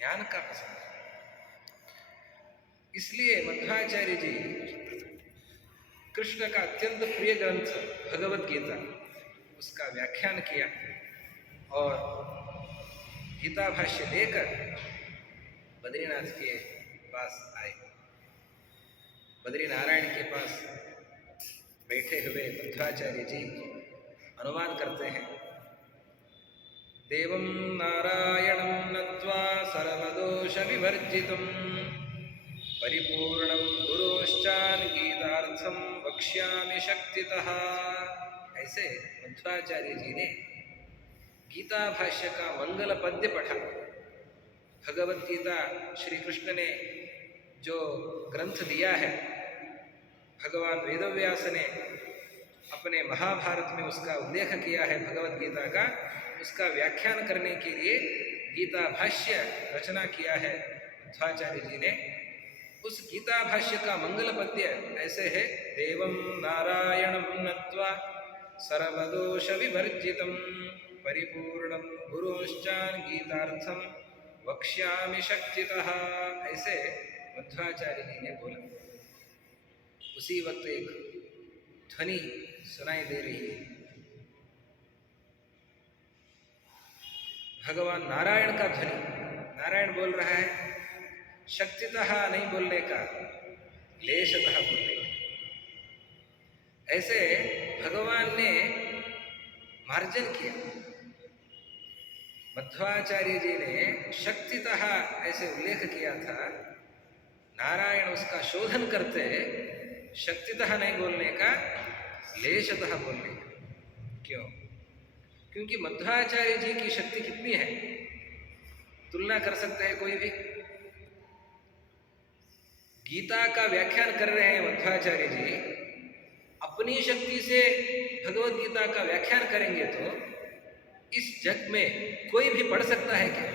ज्ञान का प्रसार। इसलिए मध्वाचार्य जी कृष्ण का अत्यंत प्रिय ग्रंथ भगवत गीता उसका व्याख्यान किया और गीता भाष्य लेकर बद्रीनाथ के पास आए। बद्रीनारायण के पास बैठे हुए मध्वाचार्य जी अनुमान करते हैं, देवं नारायणं नत्वा सर्वदोष विवर्जितं परिपूर्णं गुरोश्चान् गीतार्थं वक्ष्यामि शक्तितः। ऐसे मध्वाचार्य जी ने गीता भाष्य का मंगल पद्य पढ़ा। भगवत गीता श्री कृष्ण ने जो ग्रंथ दिया है, भगवान वेदव्यास ने अपने महाभारत में उसका उल्लेख किया है भगवत गीता का, उसका व्याख्यान करने के लिए गीता भाष्य रचना किया है मध्वाचार्य जी ने। उस गीता भाष्य का मंगल पद्य ऐसे है, देवं नारायणं नत्वा सर्वदोष विवर्जितं परिपूर्णं गुरोश्चान् गीतार्थं वक्ष्यामि शक्तितः। ऐसे मध्वाचार्य जी ने बोला। उसी वक्त एक ध्वनि सुनाई दे रही है, भगवान नारायण का ध्वनि। नारायण बोल रहा है, शक्तितः नहीं बोलने का, लेशतः बोलने का। ऐसे भगवान ने मार्जन किया। मध्वाचार्य जी ने शक्तितः ऐसे उल्लेख किया था, नारायण उसका शोधन करते शक्तितः नहीं बोलने का, लेशतः बोलने का। क्यों? क्योंकि मध्वाचार्य जी की शक्ति कितनी है, तुलना कर सकते हैं कोई भी? गीता का व्याख्यान कर रहे हैं मध्वाचार्य जी, अपनी शक्ति से भगवत गीता का व्याख्यान करेंगे तो इस जग में कोई भी पढ़ सकता है क्या?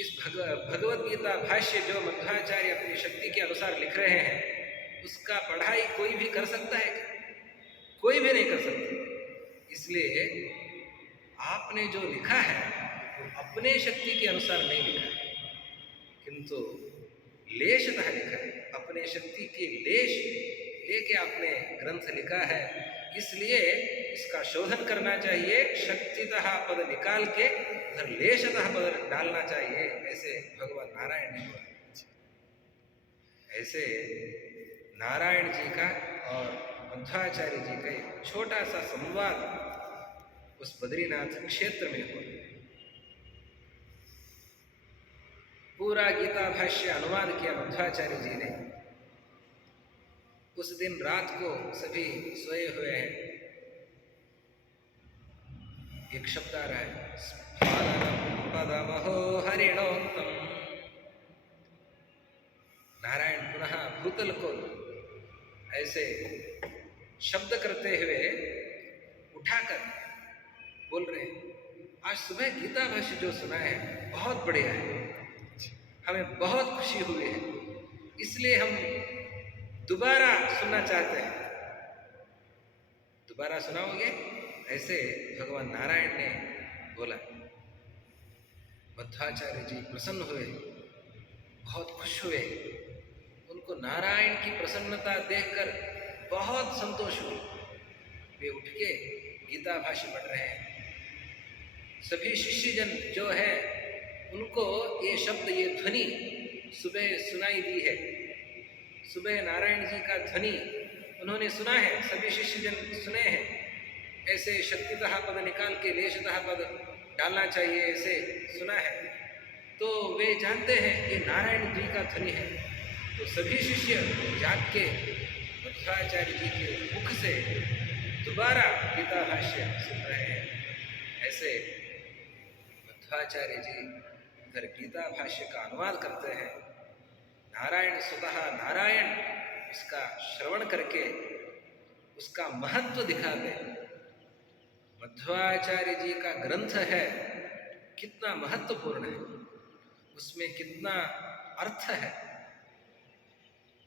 इस भगवत गीता भाष्य जो मध्वाचार्य अपनी शक्ति के अनुसार लिख रहे हैं, उसका पढ़ाई कोई भी कर सकता है क्या? कोई भी नहीं कर सकता। इसलिए आपने जो लिखा है वो अपने शक्ति के अनुसार नहीं लिखा है, किंतु लेशतः लिखा है। अपने शक्ति के लेश लेके आपने ग्रंथ लिखा है, इसलिए इसका शोधन करना चाहिए, शक्तितः पद निकाल के उधर लेशतः पद डालना चाहिए। ऐसे भगवान नारायण ने बोला। ऐसे नारायण जी का और मध्वाचार्य जी का एक छोटा सा संवाद उस बद्रीनाथ क्षेत्र में हुआ। पूरा गीता भाष्य अनुवाद किया मध्वाचार्य जी ने। उस दिन रात को सभी सोए हुए हैं। एक शब्द आ रहा है, स्फालनम पदमहो हरिणोक्तम। नारायण पुनः भूतल को ऐसे शब्द करते हुए उठाकर बोल रहे हैं, आज सुबह गीता भाष्य जो सुना है बहुत बढ़िया है, हमें बहुत खुशी हुई है, इसलिए हम दोबारा सुनना चाहते हैं। दोबारा सुनाओगे? ऐसे भगवान नारायण ने बोला। मध्वाचार्य जी प्रसन्न हुए, बहुत खुश हुए। उनको नारायण की प्रसन्नता देखकर बहुत संतोष हुआ। वे उठ के गीता भाष्य पढ़ रहे हैं। सभी शिष्यजन जो है उनको ये शब्द, ये ध्वनि सुबह सुनाई दी है। सुबह नारायण जी का ध्वनि उन्होंने सुना है, सभी शिष्यजन सुने हैं। ऐसे शक्तितः पद निकाल के लेशतः पद डालना चाहिए, ऐसे सुना है। तो वे जानते हैं ये नारायण जी का ध्वनि है। तो सभी शिष्य जाग के मध्वाचार्य जी के मुख से दोबारा गीता भाष्य सुन रहे हैं। ऐसे मध्वाचार्य जी इधर गीता भाष्य का अनुवाद करते हैं। नारायण स्वतः नारायण इसका श्रवण करके उसका महत्व दिखाते हैं। मध्वाचार्य जी का ग्रंथ है, कितना महत्वपूर्ण है, उसमें कितना अर्थ है,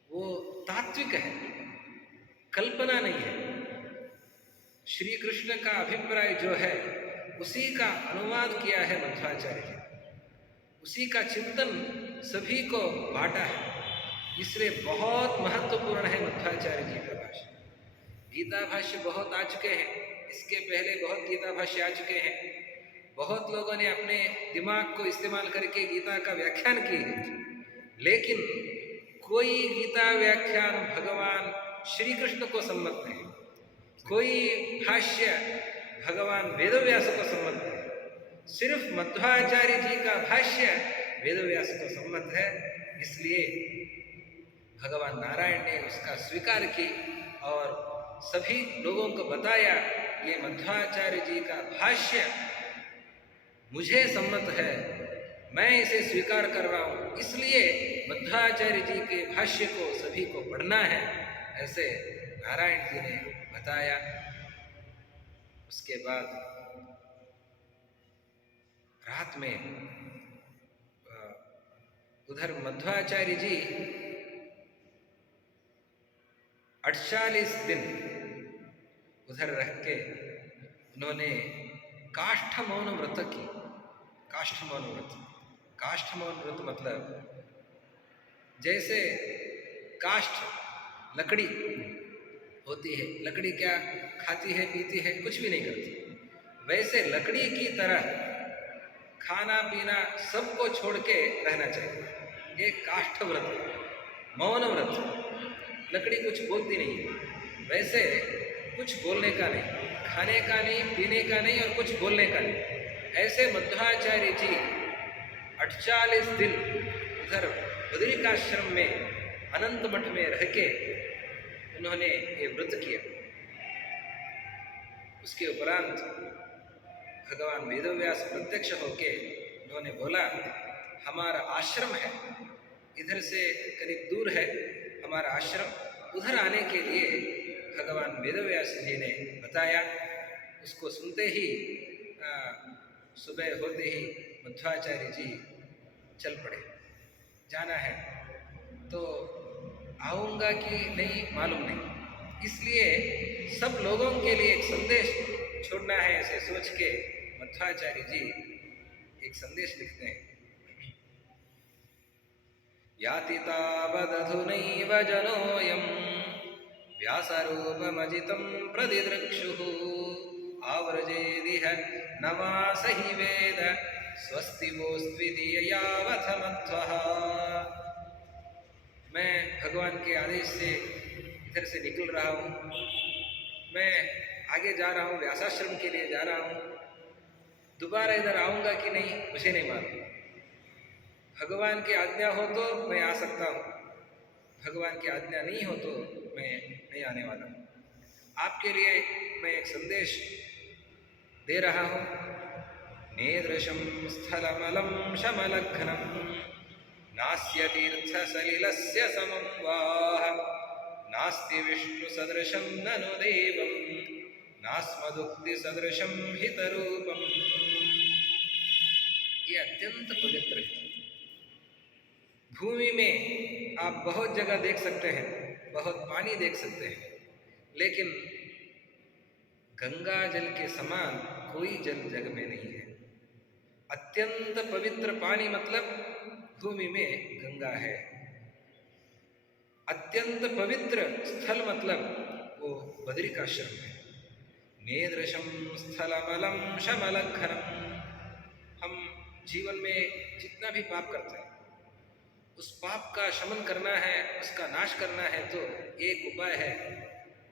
वो तात्विक है, कल्पना नहीं है। श्री कृष्ण का अभिप्राय जो है उसी का अनुवाद किया है मध्वाचार्य जी। उसी का चिंतन सभी को बांटा है। इसलिए बहुत महत्वपूर्ण है मध्वाचार्य जी का भाष्य। गीता भाष्य बहुत आ चुके हैं, इसके पहले बहुत गीता भाष्य आ चुके हैं। बहुत लोगों ने अपने दिमाग को इस्तेमाल करके गीता का व्याख्यान किए हैं, लेकिन कोई गीता व्याख्यान भगवान श्री कृष्ण को सम्मत नहीं, कोई भाष्य भगवान वेदव्यास को सम्मत नहीं। सिर्फ मध्वाचार्य जी का भाष्य वेदव्यास को सम्मत है। इसलिए भगवान नारायण ने उसका स्वीकार की और सभी लोगों को बताया ये मध्वाचार्य जी का भाष्य मुझे सम्मत है, मैं इसे स्वीकार कर रहा हूँ, इसलिए मध्वाचार्य जी के भाष्य को सभी को पढ़ना है, ऐसे नारायण जी ने बताया। उसके बाद रात में उधर मध्वाचार्य जी 48 दिन उधर रह के उन्होंने काष्ठ मौन व्रत की। काष्ठ मौन व्रत, काष्ठ मौन व्रत मतलब जैसे काष्ठ लकड़ी होती है, लकड़ी क्या खाती है पीती है, कुछ भी नहीं करती, वैसे लकड़ी की तरह खाना पीना सबको छोड़ के रहना चाहिए। ये काष्ठ व्रत, मौन व्रत। लकड़ी कुछ बोलती नहीं है, वैसे कुछ बोलने का नहीं, खाने का नहीं, पीने का नहीं और कुछ बोलने का नहीं। ऐसे मध्वाचार्य जी 48 दिन उधर बद्रिकाश्रम में अनंत मठ में रह के उन्होंने ये व्रत किया। उसके उपरांत भगवान वेदव्यास प्रत्यक्ष होके उन्होंने बोला, हमारा आश्रम है, इधर से करीब दूर है हमारा आश्रम, उधर आने के लिए भगवान वेदव्यास जी ने बताया। उसको सुनते ही सुबह होते ही मध्वाचार्य जी चल पड़े, जाना है तो आऊँगा कि नहीं मालूम नहीं, इसलिए सब लोगों के लिए एक संदेश छोड़ना है, ऐसे सोच के मध्वाचार्य जी एक संदेश लिखते हैं। याति तावदधुनैव जनोऽयं व्यासरूपमजितं प्रतिदृक्षुः आव्रजेदिह नमासहि वेद स्वस्ति वोस्त्विति यावथ मध्वः। मैं भगवान के आदेश से इधर से निकल रहा हूँ, मैं आगे जा रहा हूँ, व्यासाश्रम के लिए जा रहा हूँ, दोबारा इधर आऊँगा कि नहीं मुझे नहीं मालूम। भगवान की आज्ञा हो तो मैं आ सकता हूँ, भगवान की आज्ञा नहीं हो तो मैं नहीं आने वाला हूँ। आपके लिए मैं एक संदेश दे रहा हूँ। नेदृशं स्थलमलं शमलघ्नं नास्य तीर्थसलिलस्य समं वाह नास्ति विष्णुसदृशं ननु देवं नास्मदुक्तिसदृशं हितरूपम्। ये अत्यंत पवित्र है। भूमि में आप बहुत जगह देख सकते हैं, बहुत पानी देख सकते हैं, लेकिन गंगा जल के समान कोई जल जग में नहीं है। अत्यंत पवित्र पानी मतलब भूमि में गंगा है। अत्यंत पवित्र स्थल मतलब वो बद्रिकाश्रम है। नेदृशं स्थलमलं शमलघ्नं। हम जीवन में जितना भी पाप करते हैं, उस पाप का शमन करना है, उसका नाश करना है, तो एक उपाय है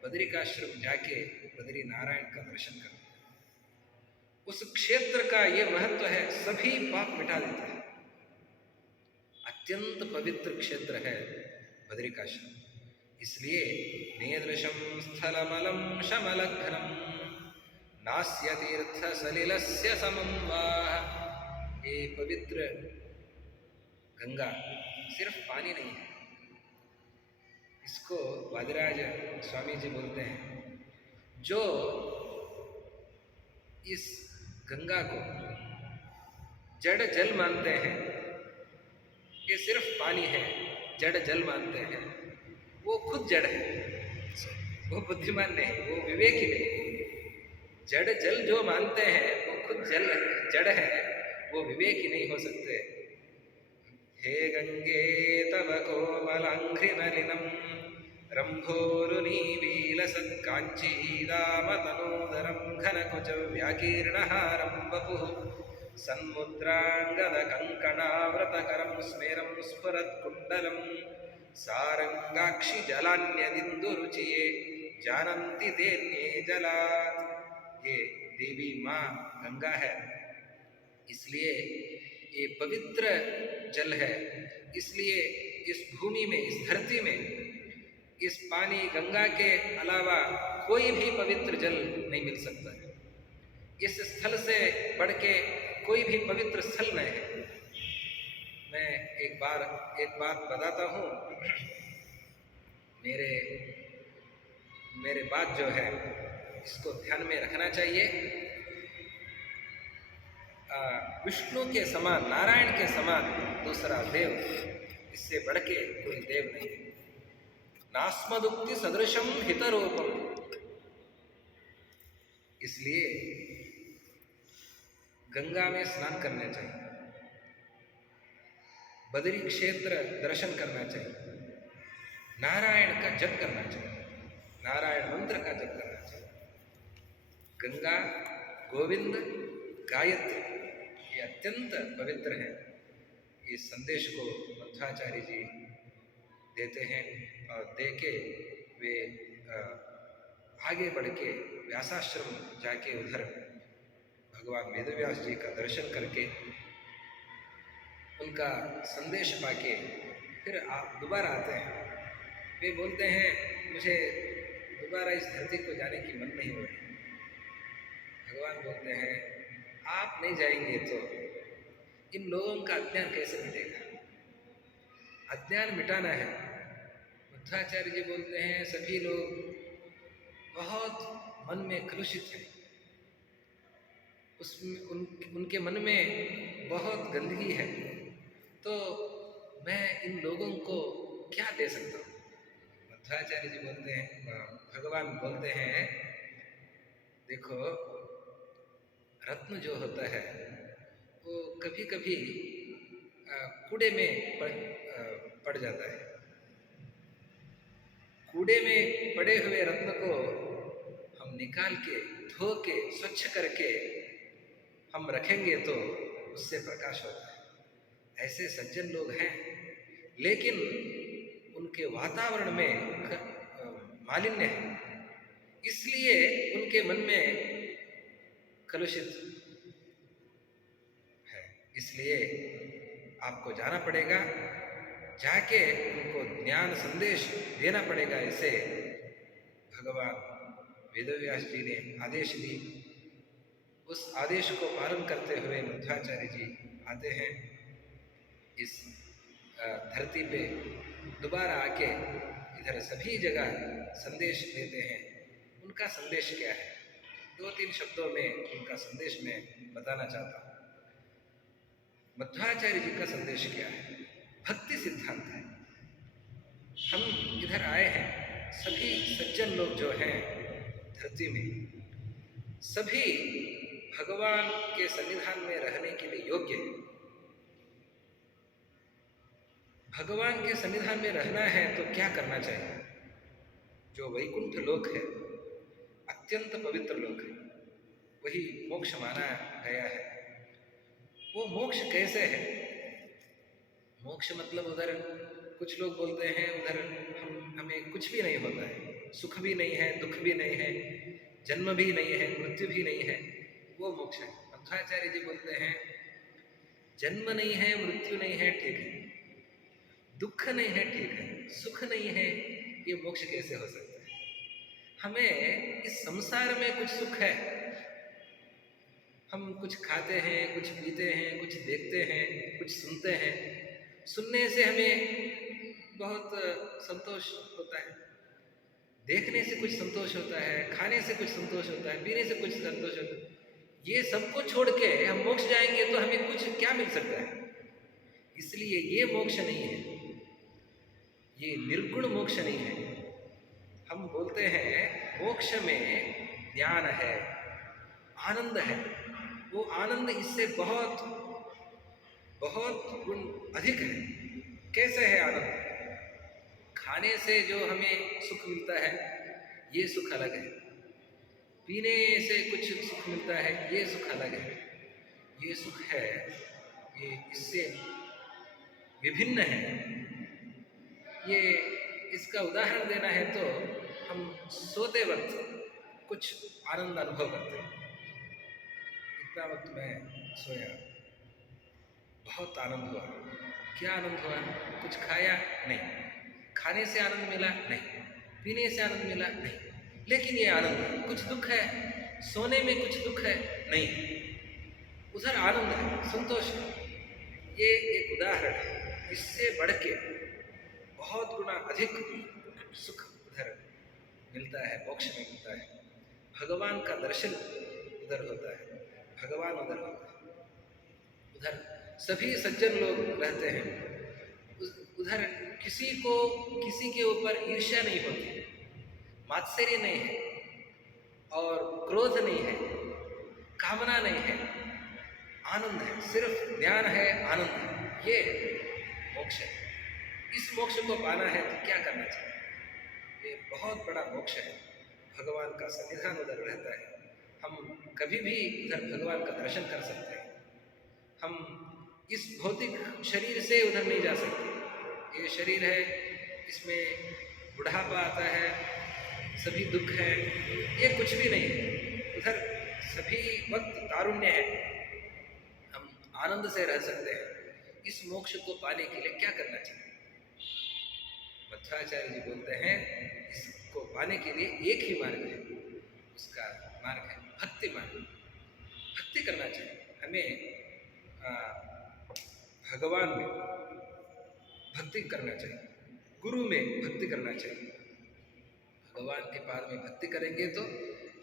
बद्रिकाश्रम जाके बद्री नारायण का दर्शन करना। उस क्षेत्र का ये महत्व है, सभी पाप मिटा देता है। अत्यंत पवित्र क्षेत्र है बद्रिकाश्रम। इसलिए नेदृशं स्थलमलं शमलघ्नं नास्य तीर्थसलिलस्य समं वाह। ये पवित्र गंगा सिर्फ पानी नहीं है, इसको वादिराज स्वामी जी बोलते हैं, जो इस गंगा को जड़ जल मानते हैं, ये सिर्फ पानी है, जड़ जल मानते हैं, वो खुद जड़ है, वो बुद्धिमान नहीं, वो विवेकी नहीं। जड़ जल जो मानते हैं वो खुद जड़ है, वो विवेकी नहीं हो सकते। हे गंगे तव कोमलाङ्घ्रिनलिनं रम्भोरुनीवीलसत्काञ्चीदामतनोदरं घनकुचव्याकीर्णहारं वपुः सन्मुद्राङ्गदकङ्कणाव्रतकरं स्मेरं स्फुरत्कुण्डलं सारङ्गाक्षिजलान्यदिन्दुरुचिये जानन्ति तेन्ये जलात्। ये देवी माँ गंगा है, इसलिए ये पवित्र जल है। इसलिए इस भूमि में, इस धरती में, इस पानी गंगा के अलावा कोई भी पवित्र जल नहीं मिल सकता है। इस स्थल से बढ़ के कोई भी पवित्र स्थल नहीं है। मैं एक बात बताता हूँ। मेरे बात जो है इसको ध्यान में रखना चाहिए। विष्णु के समान, नारायण के समान दूसरा देव, इससे बढ़ के कोई देव नहीं। नास्मदुक्ति सदृशम हितरूपम। इसलिए गंगा में स्नान करना चाहिए, बदरी क्षेत्र दर्शन करना चाहिए, नारायण का जप करना चाहिए, नारायण मंत्र का जप करना चाहिए। गंगा, गोविंद, गायत्री ये अत्यंत पवित्र है। इस संदेश को मध्वाचार्य जी देते हैं और देके वे आगे बढ़ के व्यासाश्रम जाके उधर भगवान वेदव्यास जी का दर्शन करके उनका संदेश पाके फिर आप दोबारा आते हैं। वे बोलते हैं मुझे दोबारा इस धरती को जाने की मन नहीं हो रही। भगवान बोलते हैं आप नहीं जाएंगे तो इन लोगों का अज्ञान कैसे मिटेगा? अज्ञान मिटाना है। मध्वाचार्य जी बोलते हैं सभी लोग बहुत मन में कलुषित हैं, उनके मन में बहुत गंदगी है, तो मैं इन लोगों को क्या दे सकता हूँ? मध्वाचार्य जी बोलते हैं, भगवान बोलते हैं देखो रत्न जो होता है वो कभी कभी कूड़े में पड़ जाता है। कूड़े में पड़े हुए रत्न को हम निकाल के धो के स्वच्छ करके हम रखेंगे तो उससे प्रकाश होता है। ऐसे सज्जन लोग हैं, लेकिन उनके वातावरण में मालिन्य है, इसलिए उनके मन में कलुषित है। इसलिए आपको जाना पड़ेगा, जाके उनको ज्ञान संदेश देना पड़ेगा। ऐसे भगवान वेदव्यास जी ने आदेश दी। उस आदेश को पालन करते हुए मध्वाचार्य जी आते हैं इस धरती पे, दोबारा आके इधर सभी जगह संदेश देते हैं। उनका संदेश क्या है? 2-3 शब्दों में उनका संदेश मैं बताना चाहता हूँ। मध्वाचार्य जी का संदेश क्या है? भक्ति सिद्धांत है। हम इधर आए हैं, सभी सज्जन लोग जो हैं धरती में, सभी भगवान के सन्निधान में रहने के लिए योग्य है। भगवान के सन्निधान में रहना है तो क्या करना चाहिए? जो वैकुंठ लोक है, अत्यंत पवित्र लोक है, वही मोक्ष माना गया है। वो मोक्ष कैसे है? मोक्ष मतलब उधर कुछ लोग बोलते हैं उधर हमें कुछ भी नहीं होता है, सुख भी नहीं है, दुख भी नहीं है, जन्म भी नहीं है, मृत्यु भी नहीं है, वो मोक्ष है। मध्वाचार्य जी बोलते हैं जन्म नहीं है, मृत्यु नहीं है, ठीक है, दुख नहीं है, ठीक है, सुख नहीं है, ये मोक्ष कैसे हो सकता है? हमें इस संसार में कुछ सुख है, हम कुछ खाते हैं, कुछ पीते हैं, कुछ देखते हैं, कुछ सुनते हैं। सुनने से हमें बहुत संतोष होता है, देखने से कुछ संतोष होता है, खाने से कुछ संतोष होता है, पीने से कुछ संतोष होता है। ये सबको छोड़ के हम मोक्ष जाएंगे तो हमें कुछ क्या मिल सकता है? इसलिए ये मोक्ष नहीं है, ये निर्गुण मोक्ष नहीं है। हम बोलते हैं मोक्ष में ज्ञान है, आनंद है। वो आनंद इससे बहुत बहुत गुण अधिक है। कैसे है आनंद? खाने से जो हमें सुख मिलता है ये सुख अलग है, पीने से कुछ सुख मिलता है ये सुख अलग है। ये सुख है, ये इससे विभिन्न है। ये इसका उदाहरण देना है तो हम सोते वक्त कुछ आनंद अनुभव करते हैं। इतना वक्त मैं सोया, बहुत आनंद हुआ। क्या आनंद हुआ? कुछ खाया? नहीं। खाने से आनंद मिला? नहीं। पीने से आनंद मिला? नहीं। लेकिन ये आनंद है। कुछ दुख है? सोने में कुछ दुख है? नहीं। उधर आनंद है, संतोष है। ये एक उदाहरण है। इससे बढ़ के बहुत गुना अधिक सुख उधर मिलता है, मोक्ष में मिलता है। भगवान का दर्शन उधर होता है, भगवान उधर होता है। उधर सभी सज्जन लोग रहते हैं। उधर किसी को किसी के ऊपर ईर्ष्या नहीं होती, मात्सर्य नहीं है और क्रोध नहीं है, कामना नहीं है। आनंद है, सिर्फ ज्ञान है, आनंद है। ये मोक्ष है। इस मोक्ष को पाना है तो क्या करना चाहिए? ये बहुत बड़ा मोक्ष है। भगवान का सन्निधान उधर रहता है। हम कभी भी उधर भगवान का दर्शन कर सकते हैं। हम इस भौतिक शरीर से उधर नहीं जा सकते। ये शरीर है, इसमें बुढ़ापा आता है, सभी दुख है, ये कुछ भी नहीं है। उधर सभी वक्त तारुण्य है, हम आनंद से रह सकते हैं। इस मोक्ष को पाने के लिए क्या करना चाहिए? मध्वाचार्य जी बोलते हैं, इसको पाने के लिए एक ही मार्ग है। उसका मार्ग है भक्ति मार्ग। भक्ति करना चाहिए हमें। भगवान में भक्ति करना चाहिए, गुरु में भक्ति करना चाहिए। भगवान के पाद में भक्ति करेंगे तो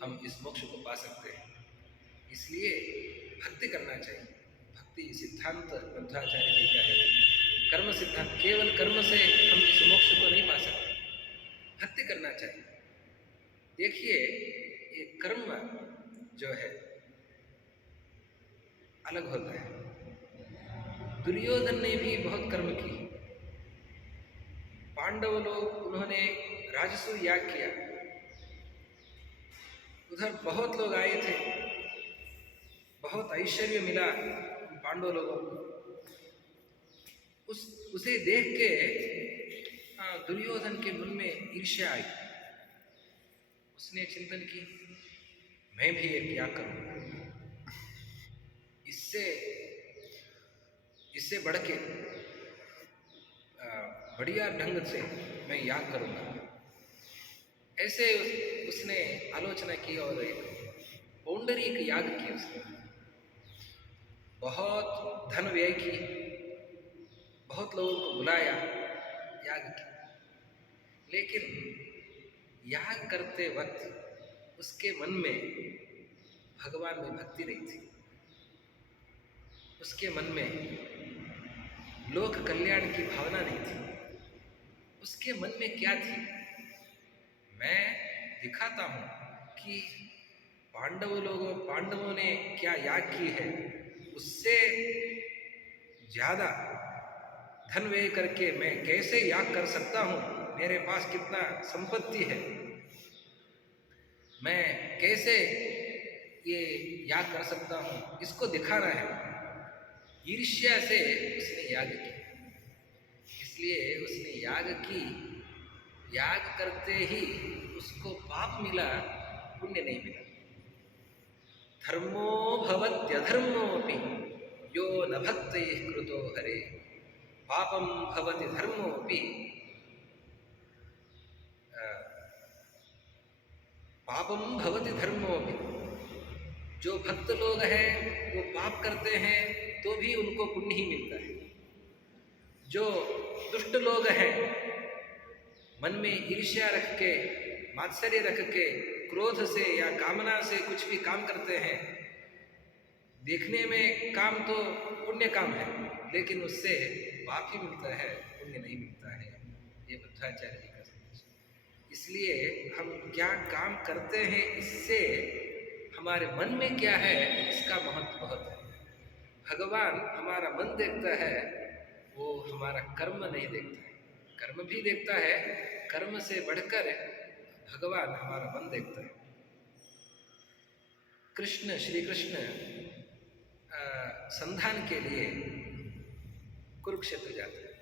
हम इस मोक्ष को पा सकते हैं। इसलिए भक्ति करना चाहिए। भक्ति सिद्धांत मध्वाचार्य जी का है। कर्म सिद्धांत, केवल कर्म से हम इस मोक्ष को नहीं पा सकते। भक्ति करना चाहिए। देखिए, ये कर्म जो है अलग होता है। दुर्योधन ने भी बहुत कर्म की। पांडव लोग, उन्होंने राजसूय याग किया। उधर बहुत लोग आए थे, बहुत ऐश्वर्य मिला पांडव लोगों को। उसे देख के दुर्योधन के मन में ईर्ष्या आई। उसने चिंतन की, मैं भी एक याग करूंगा, इससे बढ़ के बढ़िया ढंग से मैं याग करूंगा। ऐसे उसने आलोचना की और एक पौंडरीक याग की। उसने बहुत धन व्यय की, बहुत लोगों को बुलाया, याग की। लेकिन याग करते वक्त उसके मन में भगवान में भक्ति नहीं थी। उसके मन में लोक कल्याण की भावना नहीं थी। उसके मन में क्या थी? मैं दिखाता हूं कि पांडवों ने क्या याग की है, उससे ज्यादा धन व्यय करके मैं कैसे याग कर सकता हूं। मेरे पास कितना संपत्ति है, मैं कैसे ये याग कर सकता हूं, इसको दिखाना है। ईर्ष्या से उसने याग की। इसलिए उसने याग की। याग करते ही उसको पाप मिला, पुण्य नहीं मिला। धर्मो भवत्यधर्मोऽपि यो न भक्तैः कृतो हरे पापम भवति धर्मोऽपि पापम भवति धर्मोऽपि। जो भक्त लोग हैं वो पाप करते हैं तो भी उनको पुण्य ही मिलता है। जो दुष्ट लोग हैं, मन में ईर्ष्या रख के, मात्सर्य रख के, क्रोध से या कामना से कुछ भी काम करते हैं, देखने में काम तो पुण्य काम है, लेकिन उससे पाप ही मिलता है, पुण्य नहीं मिलता है। ये मध्वाचार्य जी का संदेश। इसलिए हम क्या काम करते हैं, इससे हमारे मन में क्या है, इसका महत्व बहुत है। भगवान हमारा मन देखता है, वो हमारा कर्म नहीं देखता है। कर्म भी देखता है, कर्म से बढ़कर भगवान हमारा मन देखता है। कृष्ण, श्री कृष्ण संधान के लिए कुरुक्षेत्र जाते हैं,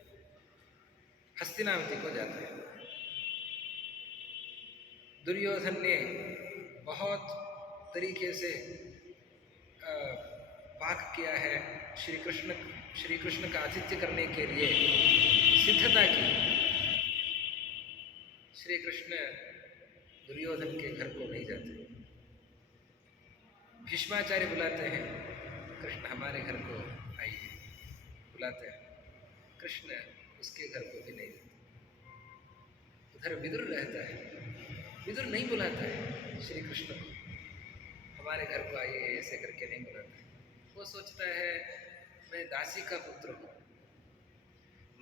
हस्तिनावती को जाते हैं। दुर्योधन ने बहुत तरीके से पाक किया है, श्री कृष्ण का आतिथ्य करने के लिए सिद्धता की। श्री कृष्ण दुर्योधन के घर को नहीं जाते। भीष्माचार्य बुलाते हैं, कृष्ण हमारे घर को आइए, बुलाते हैं। कृष्ण उसके घर को भी नहीं जाते। उधर विदुर रहता है, विदुर नहीं बुलाता है श्री कृष्ण को, हमारे घर को आइए ऐसे करके नहीं बुलाता है। वो सोचता है मैं दासी का पुत्र हूँ,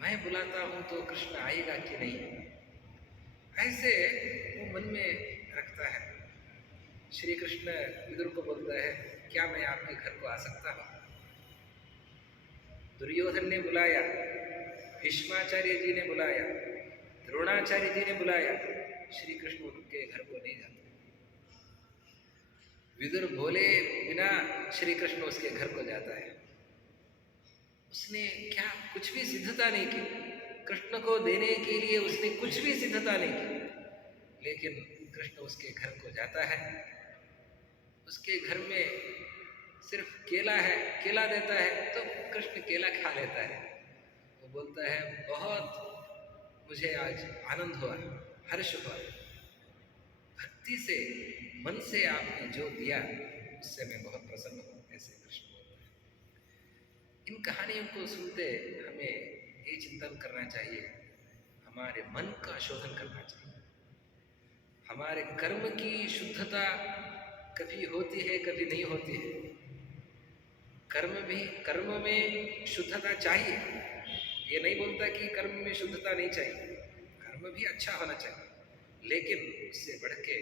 मैं बुलाता हूँ तो कृष्ण आएगा कि नहीं, ऐसे वो मन में रखता है। श्री कृष्ण विदुर को बोलता है, क्या मैं आपके घर को आ सकता हूँ? दुर्योधन ने बुलाया, भीष्माचार्य जी ने बुलाया, द्रोणाचार्य जी ने बुलाया, श्री कृष्ण उनके घर को नहीं जाते। विदुर बोले बिना श्री कृष्ण उसके घर को जाता है। उसने क्या कुछ भी सिद्धता नहीं की, कृष्ण को देने के लिए उसने कुछ भी सिद्धता नहीं की, लेकिन कृष्ण उसके घर को जाता है। उसके घर में सिर्फ केला है, केला देता है तो कृष्ण केला खा लेता है। वो बोलता है बहुत मुझे आज आनंद हुआ, हर्ष हुआ, भक्ति से मन से आपने जो दिया उससे मैं बहुत प्रसन्न हूँ, ऐसे कृष्ण बोलता है। इन कहानियों को सुनते हमें ये चिंतन करना चाहिए, हमारे मन का शोधन करना चाहिए। हमारे कर्म की शुद्धता कभी होती है, कभी नहीं होती है। कर्म में शुद्धता चाहिए, ये नहीं बोलता कि कर्म में शुद्धता नहीं चाहिए, कर्म भी अच्छा होना चाहिए, लेकिन उससे बढ़ के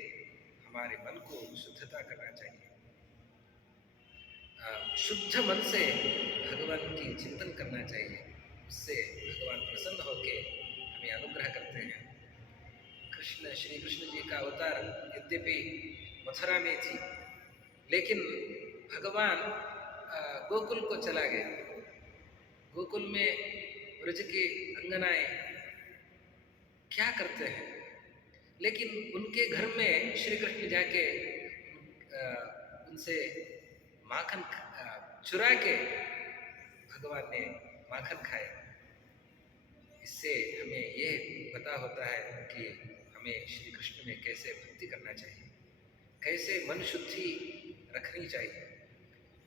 हमारे मन को शुद्धता करना चाहिए। शुद्ध मन से भगवान की चिंतन करना चाहिए, उससे भगवान प्रसन्न होकर हमें अनुग्रह करते हैं। श्री कृष्ण जी का अवतार यद्यपि मथुरा में थी, लेकिन भगवान गोकुल को चला गया। गोकुल में ब्रज की अंगनाएं क्या करते हैं, लेकिन उनके घर में श्री कृष्ण जाके उनसे माखन चुरा के भगवान ने माखन खाया। इससे हमें ये पता होता है कि हमें श्री कृष्ण में कैसे भक्ति करना चाहिए, कैसे मन शुद्धि रखनी चाहिए,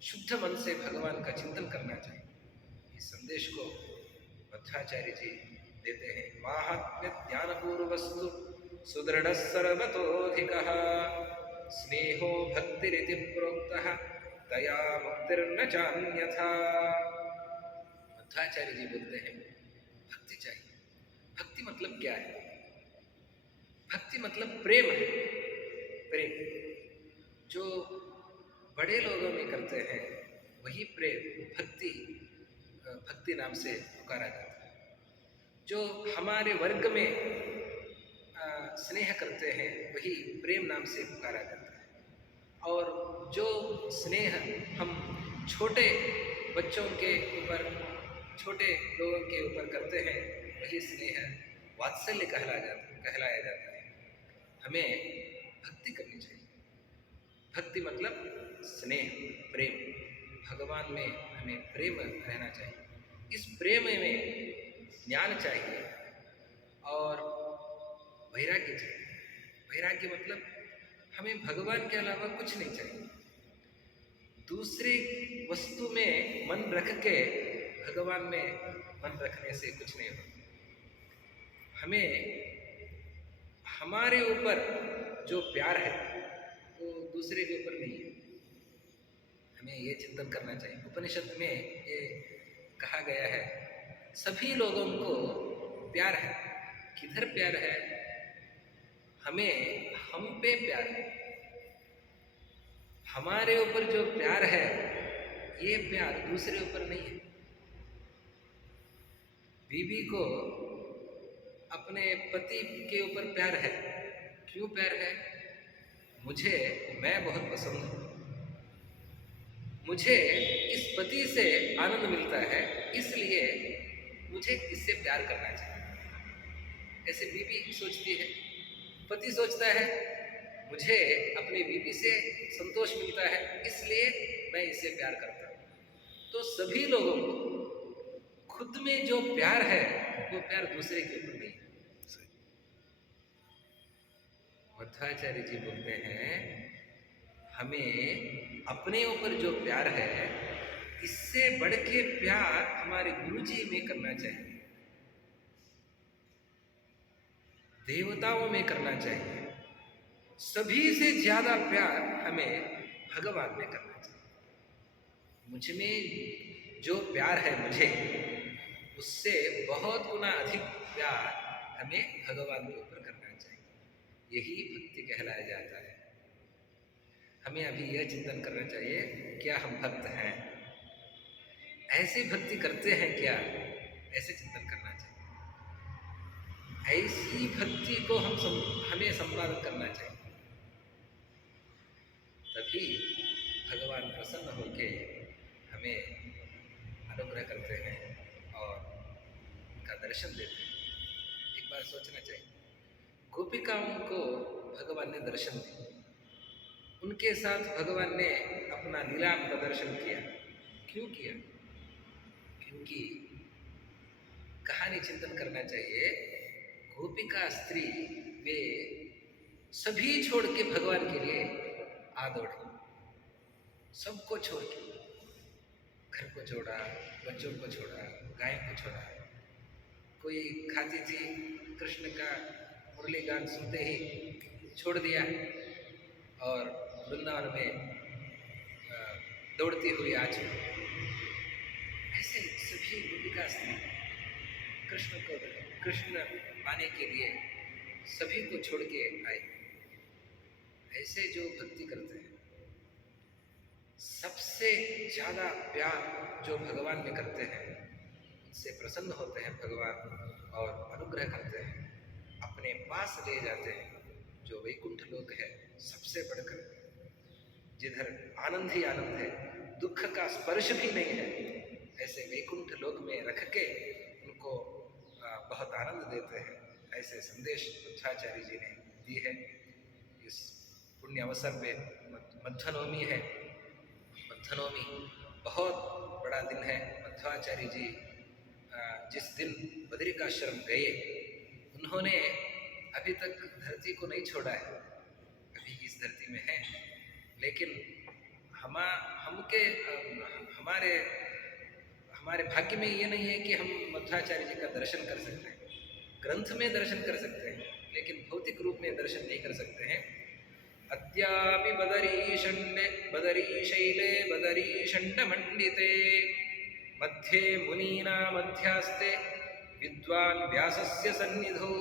शुद्ध मन से भगवान का चिंतन करना चाहिए। इस संदेश को मध्वाचार्य जी देते हैं। माहात्म्य ज्ञानपूर्वस्तु सुदृढ़ सर्वतोधिकः स्नेहो भक्तिरिति प्रोक्तः दया मुक्तिर्न चान्यथा। मध्वाचार्य जी बोलते हैं भक्ति चाहिए। भक्ति मतलब क्या है? भक्ति मतलब प्रेम है। प्रेम जो बड़े लोगों में करते हैं वही प्रेम भक्ति नाम से पुकारा जाता है। जो हमारे वर्ग में स्नेह करते हैं वही प्रेम नाम से पुकारा जाता है। और जो स्नेह हम छोटे बच्चों के ऊपर, छोटे लोगों के ऊपर करते हैं वही स्नेह वात्सल्य कहलाया जाता है। हमें भक्ति करनी चाहिए। भक्ति मतलब स्नेह, प्रेम। भगवान में हमें प्रेम रहना चाहिए। इस प्रेम में ज्ञान चाहिए और वैराग्य चाहिए। वैराग्य मतलब हमें भगवान के अलावा कुछ नहीं चाहिए। दूसरी वस्तु में मन रख के भगवान में मन रखने से कुछ नहीं होता। हमें हमारे ऊपर जो प्यार है वो दूसरे के ऊपर नहीं है। हमें ये चिंतन करना चाहिए। उपनिषद में ये कहा गया है सभी लोगों को प्यार है। किधर प्यार है? हमें हम पे प्यार है। हमारे ऊपर जो प्यार है ये प्यार दूसरे ऊपर नहीं है। बीवी को अपने पति के ऊपर प्यार है। क्यों प्यार है? मैं बहुत पसंद हूँ, मुझे इस पति से आनंद मिलता है, इसलिए मुझे इससे प्यार करना चाहिए। ऐसे बीवी सोचती है। पति सोचता है मुझे अपनी बीवी से संतोष मिलता है, इसलिए मैं इससे प्यार करता हूँ। तो सभी लोगों को खुद में जो प्यार है वो प्यार दूसरे के ऊपर नहीं है। मध्वाचार्य जी बोलते हैं हमें अपने ऊपर जो प्यार है, इससे बढ़ के प्यार हमारे गुरु जी में करना चाहिए, देवताओं में करना चाहिए, सभी से ज्यादा प्यार हमें भगवान में करना चाहिए। मुझ में जो प्यार है मुझे, उससे बहुत गुना अधिक प्यार हमें भगवान के ऊपर करना चाहिए। यही भक्ति कहलाया जाता है। हमें अभी यह चिंतन करना चाहिए, क्या हम भक्त हैं? ऐसी भक्ति करते हैं क्या? ऐसे चिंतन करना चाहिए। ऐसी भक्ति को हमें संपादन करना चाहिए, तभी भगवान प्रसन्न होके हमें अनुग्रह करते हैं और उनका दर्शन देते हैं। एक बार सोचना चाहिए, गोपिकाओं को भगवान ने दर्शन दिया, उनके साथ भगवान ने अपना लीला प्रदर्शन किया। क्यों किया? क्योंकि कहानी चिंतन करना चाहिए। गोपिका स्त्री वे सभी छोड़ के भगवान के लिए आ दौड़ी, सबको छोड़ के, घर को छोड़ा, बच्चों को छोड़ा, गाय को छोड़ा। कोई खाती थी, कृष्ण का मुरली गान सुनते ही छोड़ दिया और वृंदावन में दौड़ती हुई आ चुकी। ऐसे सभी गोपिका स्त्री कृष्ण पाने के लिए सभी को छोड़ के आए। ऐसे जो भक्ति करते हैं, सबसे ज्यादा प्यार जो भगवान में करते हैं, उनसे प्रसन्न होते हैं भगवान और अनुग्रह करते हैं, अपने पास ले जाते हैं। जो वैकुंठ लोक है, सबसे बढ़कर, जिधर आनंद ही आनंद है, दुख का स्पर्श भी नहीं है, ऐसे वैकुंठ लोक में रख के उनको बहुत आनंद देते हैं। ऐसे संदेश मध्वाचार्य जी ने दी है। इस पुण्य अवसर पे मध्वनवमी है। मध्वनवमी बहुत बड़ा दिन है। मध्वाचार्य जी जिस दिन बद्रिकाश्रम गए, उन्होंने अभी तक धरती को नहीं छोड़ा है, अभी इस धरती में है, लेकिन हमारे भाग्य में ये नहीं है कि हम मध्वाचार्य जी का दर्शन कर सकते हैं। ग्रंथ में दर्शन कर सकते हैं, लेकिन भौतिक रूप में दर्शन नहीं कर सकते हैं। अद्यापि बदरीशैले बदरीषण्डमण्डिते मध्ये मुनीना मध्यास्ते विद्वान व्यासस्य सन्निधौ।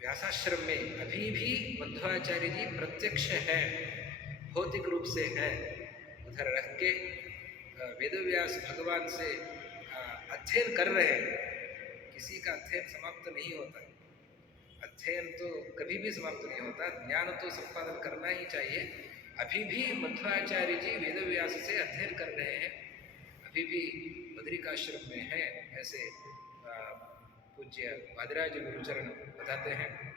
व्यासाश्रम में अभी भी मध्वाचार्य जी प्रत्यक्ष है, भौतिक रूप से है। उधर रह के वेदव्यास भगवान से अध्ययन कर रहे हैं। किसी का अध्ययन समाप्त नहीं होता, अध्ययन तो कभी भी समाप्त नहीं होता, ज्ञान तो संपादन करना ही चाहिए। अभी भी मध्वाचार्य जी वेदव्यास से अध्ययन कर रहे हैं, अभी भी बद्रिकाश्रम में है। ऐसे पूज्य वादिराज गुरुचरण बताते हैं।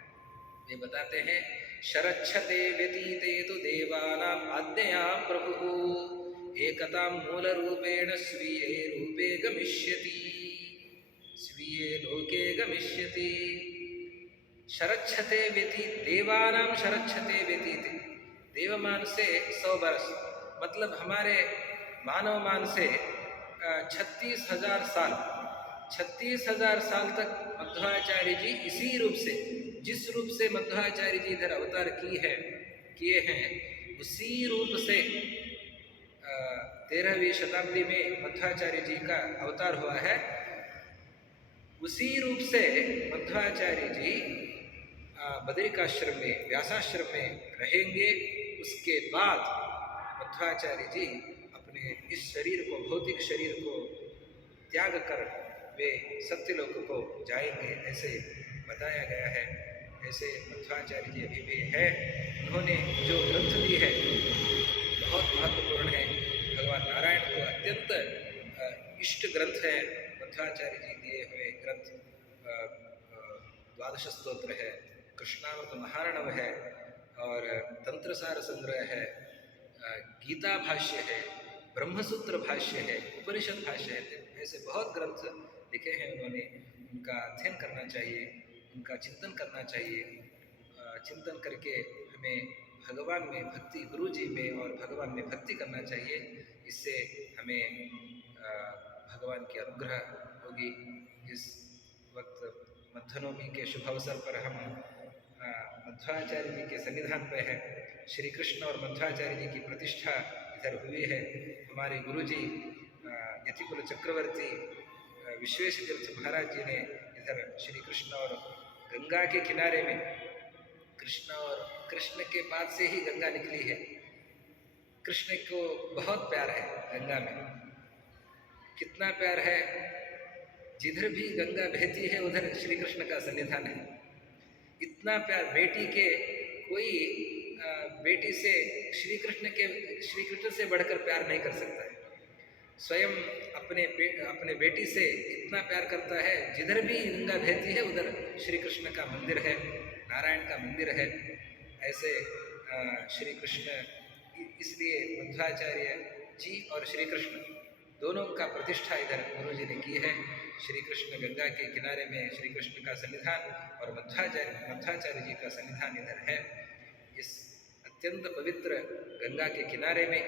वे बताते हैं, शरच्छते व्यतीते तो देवानां आज्ञया प्रभुः एकतां मूलरूपेण स्वीये रूपे गमिष्यति, स्वीये लोके गमिष्यति। शरच्छते व्यतीत, देवानां शरच्छते व्यतीते, देवमान से 100 बरस, मतलब हमारे मानव मान से 36,000 साल, 36,000 साल तक मध्वाचार्य जी इसी रूप से, जिस रूप से मध्वाचार्य जी इधर अवतार किए हैं, उसी रूप से 13वीं शताब्दी में मध्वाचार्य जी का अवतार हुआ है। उसी रूप से मध्वाचार्य जी बद्रिकाश्रम में, व्यासाश्रम में रहेंगे। उसके बाद मध्वाचार्य जी अपने इस शरीर को, भौतिक शरीर को त्याग कर वे सत्यलोक को जाएंगे, ऐसे बताया गया है। ऐसे मध्वाचार्य जी अभी भी है। उन्होंने जो ग्रंथ दी है बहुत महत्वपूर्ण है। भगवान नारायण को अत्यंत इष्ट ग्रंथ है मध्वाचार्य जी दिए हुए ग्रंथ। द्वादश स्तोत्र है, कृष्णावत महारणव है, और तंत्रसार संग्रह है, गीता भाष्य है, ब्रह्मसूत्र भाष्य है, उपनिषद भाष्य है। ऐसे बहुत ग्रंथ लिखे हैं उन्होंने। उनका अध्ययन करना चाहिए, उनका चिंतन करना चाहिए। चिंतन करके हमें भगवान में भक्ति, गुरु जी में और भगवान में भक्ति करना चाहिए। इससे हमें भगवान की अनुग्रह होगी। इस वक्त मध्वनवमी के शुभ अवसर पर हम मध्वाचार्य जी के सन्निधान पे है। श्री कृष्ण और मध्वाचार्य जी की प्रतिष्ठा इधर हुई है। हमारे गुरु जी यतिकुल चक्रवर्ती विश्वेश तीर्थ महाराज जी ने इधर श्री कृष्ण और गंगा के किनारे में, कृष्ण और कृष्ण के पाद से ही गंगा निकली है। कृष्ण को बहुत प्यार है गंगा में। कितना प्यार है, जिधर भी गंगा बहती है उधर श्री कृष्ण का सन्निधान है। इतना प्यार बेटी के, कोई बेटी से श्री कृष्ण से बढ़कर प्यार नहीं कर सकता है। स्वयं अपने बेटी से इतना प्यार करता है, जिधर भी गंगा बहती है उधर श्री कृष्ण का मंदिर है, नारायण का मंदिर है। ऐसे श्री कृष्ण, इसलिए मध्वाचार्य जी और श्री कृष्ण दोनों का प्रतिष्ठा इधर गुरु जी ने की है। श्री कृष्ण गंगा के किनारे में श्री कृष्ण का सन्निधान और मध्वाचार्य जी का सन्निधान इधर है। इस अत्यंत पवित्र गंगा के किनारे में,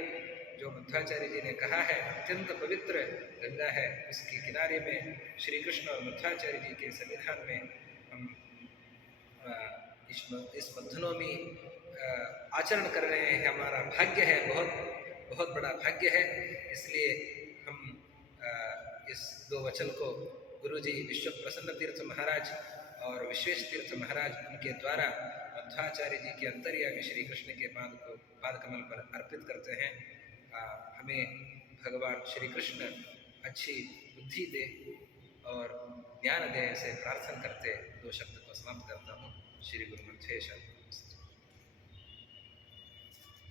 जो मध्वाचार्य जी ने कहा है अत्यंत पवित्र गंगा है, उसके किनारे में श्री कृष्ण और मध्वाचार्य जी के सन्निधान में हम इस मध्वनवमी आचरण कर रहे हैं। हमारा भाग्य है, बहुत बहुत बड़ा भाग्य है। इसलिए हम इस दो वचन को गुरु जी विश्व प्रसन्न तीर्थ महाराज और विश्वेश तीर्थ महाराज, उनके द्वारा मध्वाचार्य जी के अंतर्यामी श्री कृष्ण के पाद कमल पर अर्पित करते हैं। हमें भगवान श्री कृष्ण अच्छी बुद्धि दे और ज्ञान दे, ऐसे प्रार्थना करते दो शब्द को समाप्त करता हूँ। श्री गुरु मध्वेश।